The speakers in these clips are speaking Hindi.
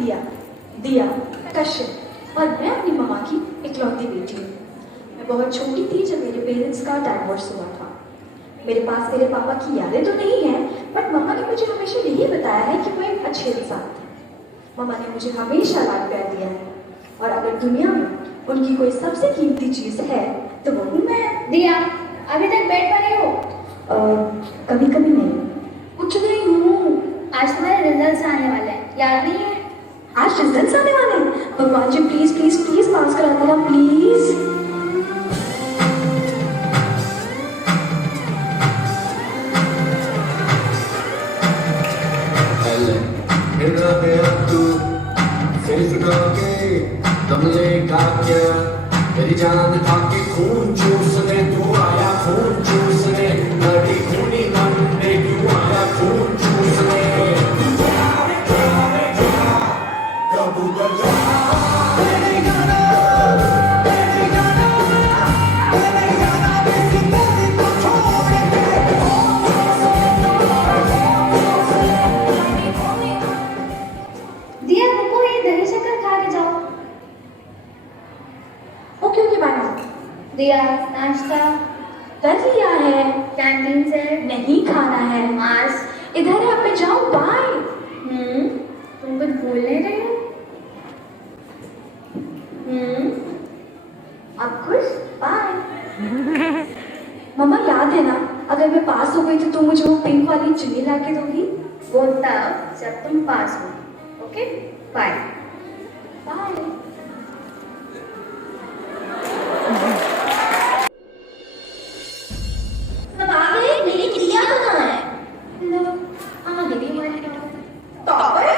दिया, दिया, कश्यप और मैं अपनी मम्मा की इकलौती बेटी हूँ। मैं बहुत छोटी थी जब मेरे पेरेंट्स का डाइवोर्स हुआ था। मेरे पास मेरे पापा की यादें तो नहीं है, बट मम्मा ने मुझे हमेशा यही बताया है कि वो एक अच्छे इंसान थे। मम्मा ने मुझे हमेशा लाड प्यार दिया है, और अगर दुनिया में उनकी कोई सबसे कीमती चीज़ है तो वो हूँ मैं। दिया, अभी तक बेड पर ही हो? कभी कभी नहीं, कुछ नहीं हूँ। आज तुम्हारे रिजल्ट्स आने वाले हैं, याद नहीं है? आज रिजल्ट्स आने वाले हैं? भगवान जी प्लीज प्लीज प्लीज पास करा देना प्लीज। मेरा गया तू सिर्फ के दमले का क्या मेरी जान था कि खून चूसने तू आया खून चूसने लड़ी खूनी मन में तू आया खून चूसने दिया, रुको, ये दही शक्कर खा के जाओ। Okay okay bye. दिया, नाश्ता कर लिया है, कैंटीन से। नहीं खाना है। आज इधर है, अब मैं जाऊँ? बाय। तुम कुछ भूल नहीं रहे हो? अब खुश? बाय। मम्मा याद है ना, अगर मैं पास हो गई तो तुम मुझे वो पिंक वाली चुन्नी ला के दोगी? वो तब जब तुम पास हो। Okay, bye. बाय। सब आ गए? मेरी क्रिया कहाँ है? लो, आ गई हमारी टॉपर?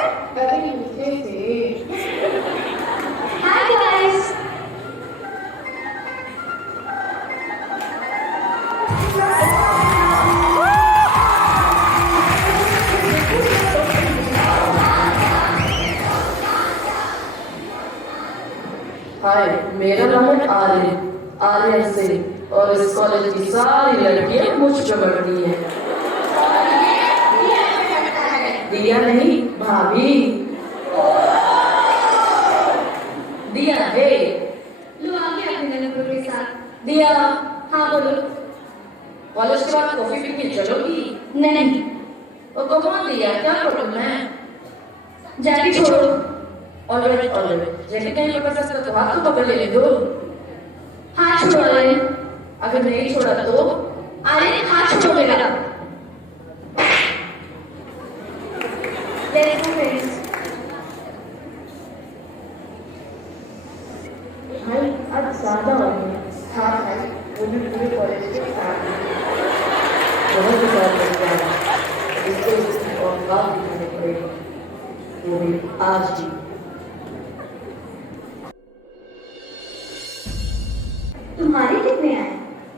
Hi guys. हाय, मेरा नाम है आर्यन, आर्यन सिंह, और इस कॉलेज की सारी लड़कियां मुझ पे पढ़ती हैं। दिया नहीं, भाभी। दिया है। लो आ गया अपने नंबर के साथ। दिया, हाँ बोलो। कॉलेज के बाद कॉफी पीने चलोगी? नहीं, और कौन दिया, क्या प्रॉब्लम है? जाके छोड़ो। ऑलराइट ऑलराइट, जैसे कहीं पर सकता तो हाथ तो पकड़ ले दो। हाँ छोड़ो आर्यन। अगर नहीं छोड़ा तो? आर्यन हाथ छोड़ो मेरा। देखो फ्रेंड्स, भाई आज ज्यादा हो गया। हाँ भाई, वो भी पूरे कॉलेज के साथ बहुत बात करते हैं, इसको और बात करने पड़ेगा, वो भी आज ही। तुम्हारे कितने आए?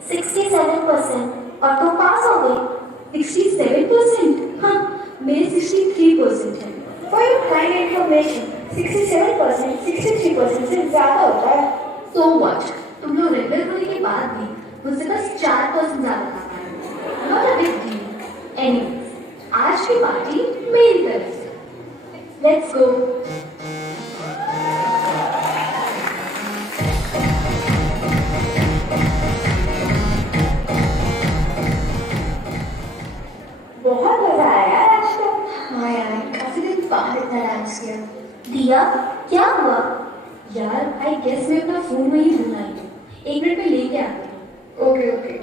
67% और तुम पास हो गई। 67%? हाँ, मेरे 63% है। For your kind information, 67% 63% से ज्यादा होता है। So what? तुम लोग रेगुलर होने के बाद भी मुझसे बस 4% ज्यादा आ पाए। Not a big deal. Anyways, आज की पार्टी मेरी तरफ से। Let's go. बहुत मजा आया यार आज तो। हाँ यार, काफी दिन बाद इतना डांस किया। दिया, क्या हुआ? यार, आई गेस मैं अपना फोन वहीं भूल आई हूँ। 1 मिनट में लेके आती हूँ। Okay okay.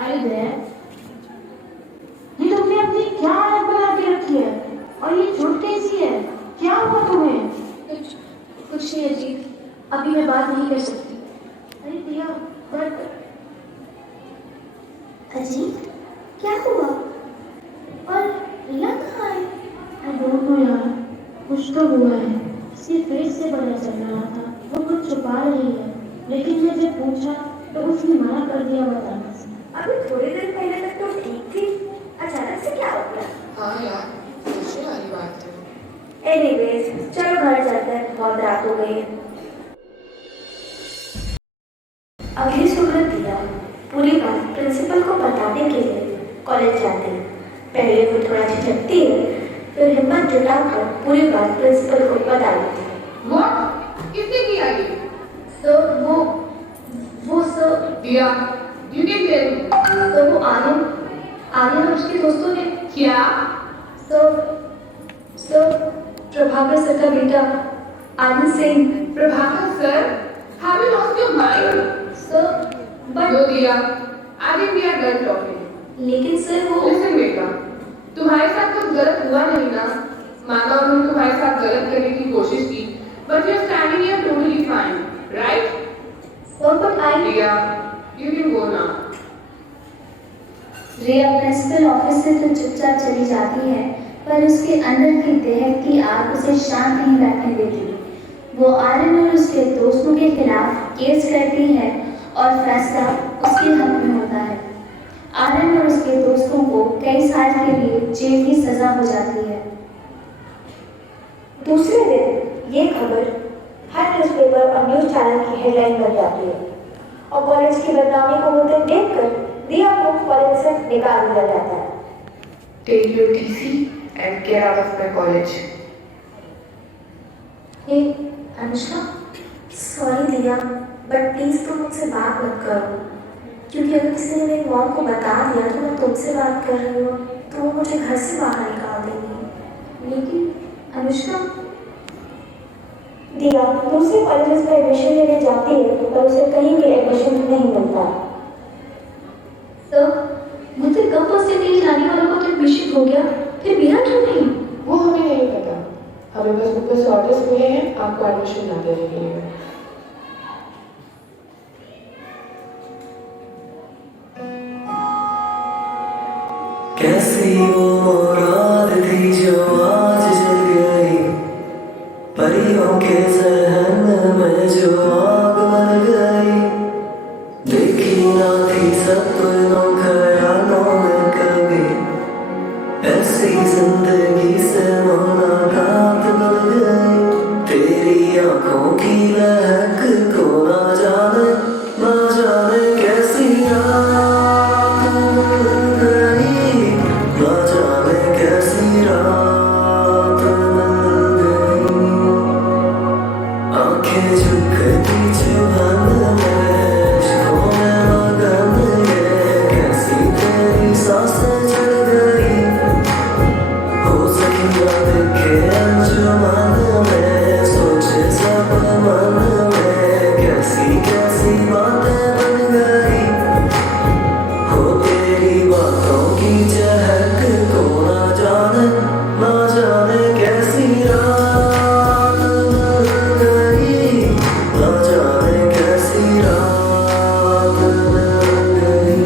अरे दया, ये तुमने अपनी क्या आदत बना के रखी है? और ये चोट कैसी है? क्या हुआ तुम्हें? कुछ नहीं अजीत, अभी मैं बात नहीं कर सकती। अरे दिया, बट अजीत, क्या हुआ? और रिया कहाँ है? आई डोंट नो यार, कुछ तो हुआ है। इसके फेस से पता चल रहा था वो कुछ छुपा रही है, लेकिन मैं जब पूछा तो उसने मना कर दिया बताने से। अभी थोड़ी देर पहले तक तो ठीक थी, अचानक से क्या हो गया? हाँ यार, सोचने वाली बात है। एनीवेज, चलो घर चलते हैं, बहुत रात हो गई है। अगली सुबह दिया पूरी बात प्रिंसिपल को बताने के लिए कॉलेज जाती है। पहले वो थोड़ा झिझकती है, फिर हिम्मत जुटाकर पूरी बात प्रिंसिपल को बता देती है। What? किसने किया ये? सर वो सर, दिया, you can tell me. तो वो आर्यन और उसके दोस्तों ने क्या? सर प्रभाकर सर का बेटा Aryan Singh. Prabhakar sir? Have you lost your mind? Sir but No Diya, I think we are done talking. लेकिन सर वो Listen बेटा, तुम्हारे साथ कुछ गलत हुआ नहीं ना? माना उन्होंने तुम्हारे साथ गलत करने की कोशिश की, but you are standing here totally fine, right? Sir but I Diya, you can go now. Riya principal office से तो चुपचाप चली जाती है, पर उसके अंदर की दहकती आग उसे शांत नहीं बैठने देती। वो आर्यन और उसके दोस्तों के खिलाफ केस करती है और फैसला उसके हक में होता है। आर्यन और उसके दोस्तों को कई साल के लिए जेल की सजा हो जाती है। दूसरे दिन ये खबर हर न्यूज़पेपर और न्यूज़ चैनल की हेडलाइन बन जाती है और कॉलेज की बदनामी को होते देखकर दिया को कॉलेज से निकाल दिया जाता है। Take your TC and get out of my college. Hey Anushka, sorry Diya, but please तुम मुझसे बात मत करो, क्योंकि अगर किसी ने मेरी मॉम को बता दिया तो मैं तुमसे बात कर रही हूँ तो वो मुझे घर से बाहर निकाल देंगी। लेकिन अनुष्का, दिया दूसरे कॉलेजेस में एडमिशन लेने जाती है पर उसे कहीं भी एडमिशन नहीं मिलता। सर मुझसे कम परसेंटेज लाने वालों को तो एडमिशन हो गया, फिर मेरा क्यों नहीं? वो हमें नहीं पता, हमें बस ऊपर से ऑर्डर्स मिले हैं आपको एडमिशन ना देने के लिए। कैसी वो मुराद थी जो आज जल गई, परियों के जहन में जो आग बन गई। देखी ना थी सपनों ख्यालों में कभी, ऐसी जिंदगी से मुलाकात बन गई। तेरी आंखों की लहक को ना जाने कैसी रात बन गई, ना जाने कैसी रात बन गई। आंखें झुकती चुभन में, इश्कों में मगन में, कैसी तेरी सांसें चढ़ गई। हो सकी ना देखे अंजुमन में, सोचे सब मन में, कैसी कैसी बातें बन गई। हो तेरी बातों की चहक को ना जाने कैसी रात बन गई, ना जाने कैसी रात बन गई।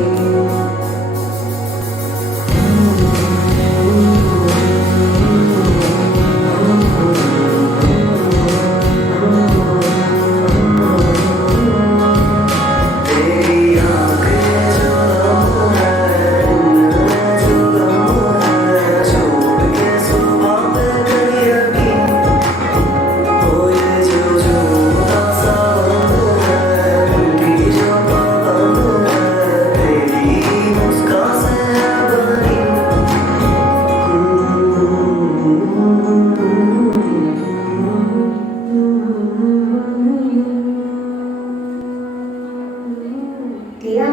तेरी आंखें जो नम है, इनमें जो गम है, छोड़ के सुबह पे करी यकीन। हो ये जो झूठा सावन है, उनकी जो पाबंद है, तेरी मुस्कान से है बनी। दिया,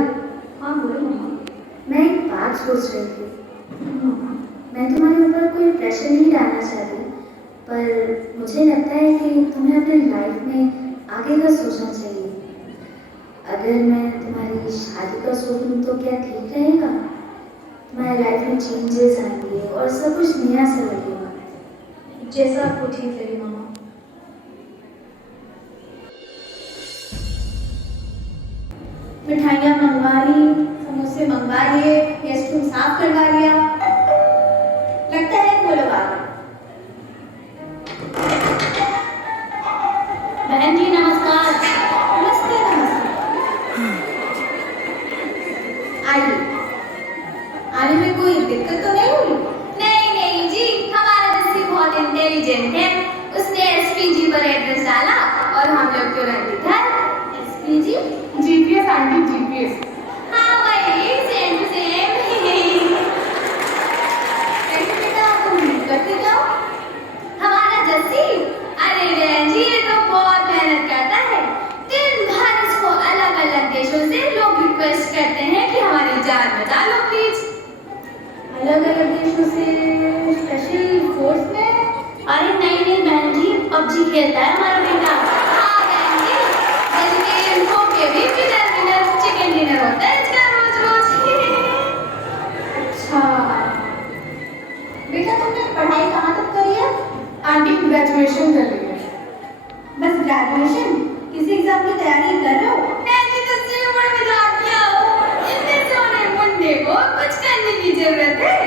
हाँ बोलो मम्मा। मैं एक बात सोच रही थी। मैं तुम्हारे ऊपर कोई प्रेशर नहीं डालना चाहती, पर मुझे लगता है कि तुम्हें अपनी लाइफ में आगे का सोचना चाहिए। अगर मैं तुम्हारी शादी का सोचूं तो क्या ठीक रहेगा? तुम्हारी लाइफ में चेंजेस आएंगे और सब कुछ नया सा लगेगा। जैसा आपको ठीक लगे मामा। मिठाइयाँ मंगवा ली, समोसे मंगवा लिए, गेस्ट रूम साफ करवा लिया। लगता है वो लोग आ गए। बहन जी नमस्कार। नमस्ते नमस्ते। आइए, आने में कोई दिक्कत तो नहीं हुई? नहीं नहीं जी, हमारा जस्सी बहुत इंटेलिजेंट है। उसने एसपीजी पर एड्रेस डाला और हम लोग तुरंत इधर। एसपीजी? GPS aunty, GPS. हाँ वही, सेम टू सेम। कैसे बेटा तुम करते जाओ? हमारा जस्सी, अरे बहन जी ये तो बहुत मेहनत करता है। दिन भर इसको अलग अलग देशों से लोग रिक्वेस्ट करते हैं कि हमारी जान बचा लो प्लीज। अलग अलग देशों से स्पेशल फोर्स में? अरे नहीं नहीं बहन जी, पबजी खेलता है हमारा बेटा। हाँ बहन जी, वेजिटेरियन होके भी डिनर चिकन डिनर होता है इसका रोज रोज। अच्छा बेटा, तुमने पढ़ाई कहाँ तक करी है? आंटी ग्रेजुएशन कर रही है। बस ग्रेजुएशन? किसी एग्जाम की तैयारी कर रहे हो? बहन जी तुझसे उम्र में जाती हो, इतने सोने मुंडे को कुछ करने की जरूरत है।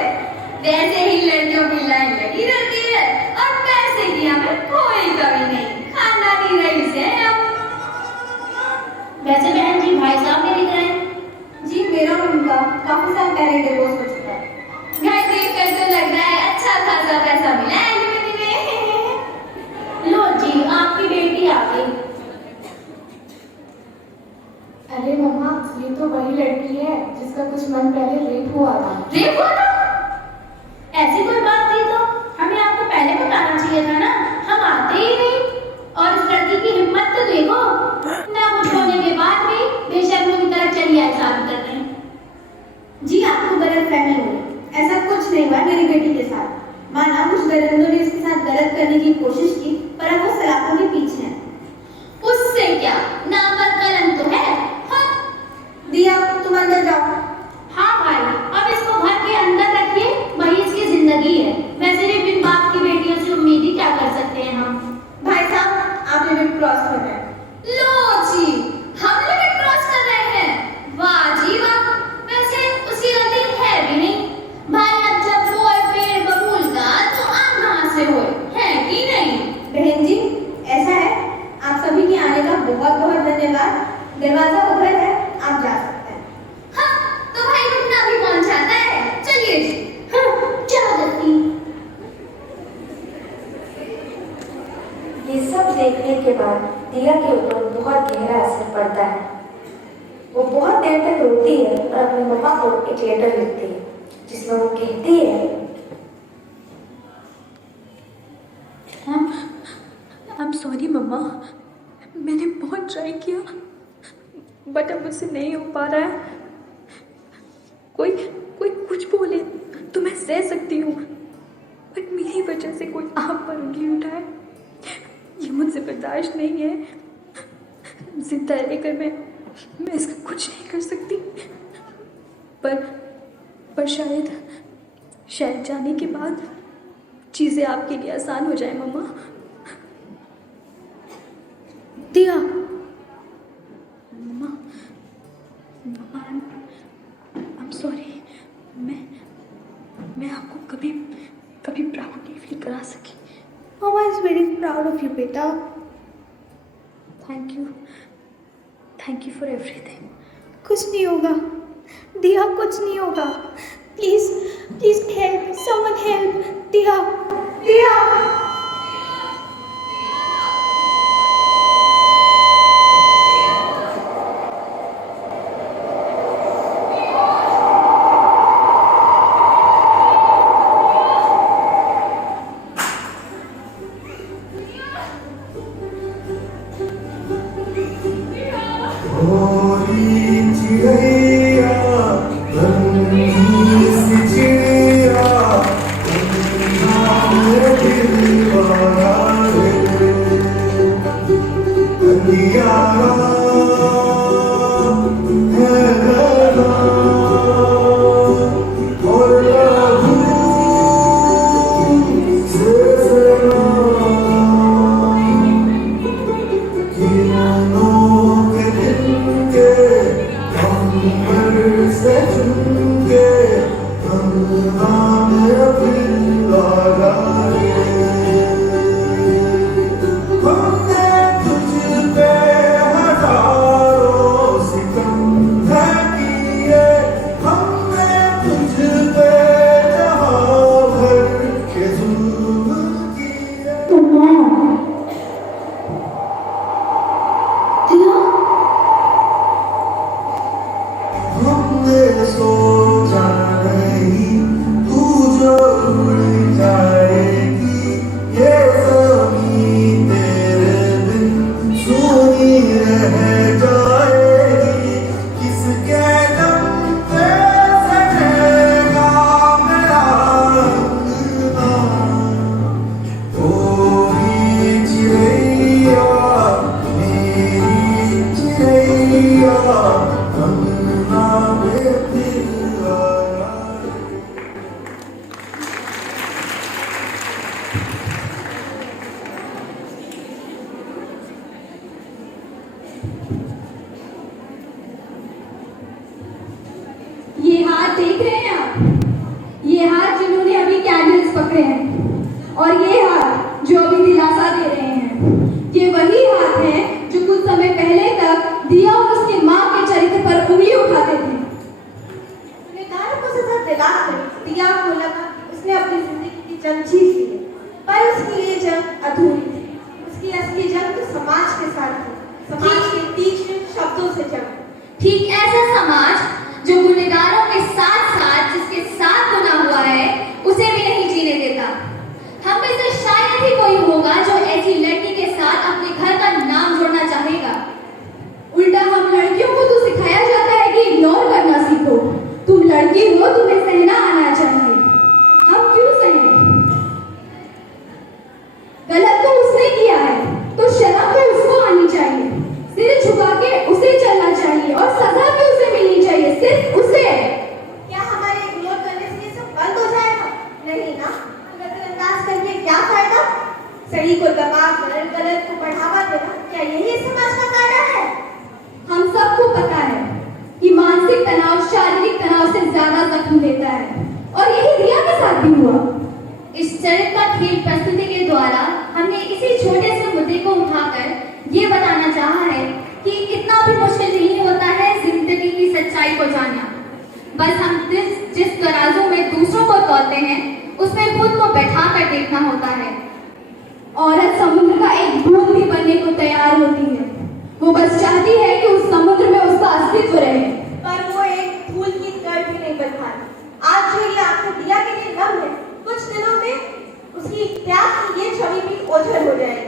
वैसे ही लड़कियों की लाइन लगी रहती है और पैसे की हमें कोई कमी नहीं। खानदानी रईस है हम। वैसे बहन जी भाई साहब नहीं दिख रहे हैं। जी मेरा और उनका काफी साल पहले डिवोर्स हो चुका है। घर देखकर तो लग रहा है अच्छा खासा पैसा मिला है एलिमनी में। लो जी आपकी बेटी आ गई। अरे मम्मा, ये तो वही लड़की है जिसका कुछ मंथ पहले रेप हुआ था। रेप हुआ था? ऐसी कोई बात थी तो हमें आपको पहले बताना चाहिए था ना, हम आते ही नहीं। और इस लड़की की हिम्मत तो देखो, ना कुछ होने के बाद भी बेशर्मों की तरह चली आई शादी करने। जी आपको गलतफहमी हुई, ऐसा कुछ नहीं हुआ मेरी बेटी के साथ। माना कुछ दरिंदों ने इसके साथ गलत करने की कोशिश की, पर अब वो सलाखों के पीछे हैं। उससे क्या, नाम पर कलंक तो है। हाँ दिया तुम अंदर जाओ। हाँ भाई, अब इसको घर के अंदर रखिए, वही इसकी जिंदगी है। वैसे भी बिन बाप की बेटियों से उम्मीद ही क्या कर सकते हैं हम। भाई साहब आप लिमिट क्रॉस कर रहे हैं। लो जी, हम लिमिट क्रॉस कर रहे हैं? वाह जी वाह। वैसे उसकी गलती है भी नहीं। भाई अब जब बोए पेड़ बबूल का तो आम कहाँ से होए, है कि नहीं? बहन जी ऐसा है, आप सभी के आने का बहुत बहुत धन्यवाद। दरवाजा उधर है, आप जा सकते हैं। हाँ तो भाई रुकना भी कौन चाहता है, चलिए जी। हाँ चलो जल्दी। ये सब देखने के बाद दिया के ऊपर बहुत गहरा असर पड़ता है। वो बहुत देर तक रोती है और अपनी मम्मा को एक लेटर लिखती है जिसमें वो कहती है, I'm sorry मम्मा, मैंने बहुत ट्राई किया बट अब मुझसे नहीं हो पा रहा है। कोई कोई कुछ बोले तो मैं सह सकती हूँ, बट मेरी वजह से कोई आप पर उंगली उठाए ये मुझसे बर्दाश्त नहीं है। जिंदा रहकर मैं इसका कुछ नहीं कर सकती, पर शायद जाने के बाद चीज़ें आपके लिए आसान हो जाए मम्मा। दिया मम्मा, I'm sorry, मैं आपको कभी प्राउड नहीं फील करा सकी। Mama is very proud of you बेटा। Thank you for everything. कुछ नहीं होगा दिया, कुछ नहीं होगा। Please please help, someone help. दिया दिया। दिल ये हाथ देख रहे हैं आप? ये हाथ जिन्होंने अभी कैंडल्स पकड़े हैं और ये हाथ जो अभी दिलासा दे रहे हैं, ये वही हाथ हैं जो कुछ समय पहले तक दिया और उसके माँ के चरित्र पर उंगली उठाते थे। गुनहगारों को सजा दिला कर दिया को लगा उसने अपनी जिंदगी की जंग जीत ली, पर उसकी ये जंग अधूरी थी। उसकी असली जंग तो समाज के साथ थी, समाज के तीक्ष्ण शब्दों से जंग। ठीक ऐसा समाज जो गुनहगारों के साथ साथ जिसके साथ गुनाह हुआ है उसे भी नहीं जीने देता। हम में से शायद ही कोई होगा जो ऐसी लड़की के साथ अपने घर का नाम जोड़ना चाहेगा। उल्टा हम लड़कियों को तो सिखाया जाता है कि इग्नोर करना सीखो। तुम लड़की हो, तुम्हें सहना आना चाहिए। हम क्यों सहें? गलत तो उसने किया है तो शर्म तो उसको आनी चाहिए। सिर झुका के उसे चलना चाहिए और सजा भी उसे मिलनी चाहिए, सिर्फ उसे। क्या हमारे इग्नोर करने से ये सब बंद हो जाएगा? नहीं ना। नजरअंदाज करके क्या फायदा? सही को दबा कर गलत को बढ़ावा देना, क्या यही समाज का कार्य है? हम सबको पता है कि मानसिक तनाव शारीरिक तनाव से ज्यादा जख्म देता है और यही रिया के साथ भी हुआ। इस चरित्र का खेल प्रस्तुति के द्वारा हमने इसी छोटे से मुद्दे को उठाकर ये बताना चाहा है कि इतना भी मुश्किल नहीं होता है जिंदगी की सच्चाई को जानना। बस हम जिस तराजू में दूसरों को तौलते हैं उसमें खुद को बैठा कर देखना होता है। औरत समुद्र का एक बूंद भी बनने को तैयार होती है। वो बस चाहती है कि उस समुद्र में उसका अस्तित्व रहे। पर वो एक फूल की कड़ भी नहीं बन पाती। आज जो ये आंखें दिया के लिए नम है, कुछ दिनों में उसकी त्याग की ये छवि भी ओझल हो जाएगी।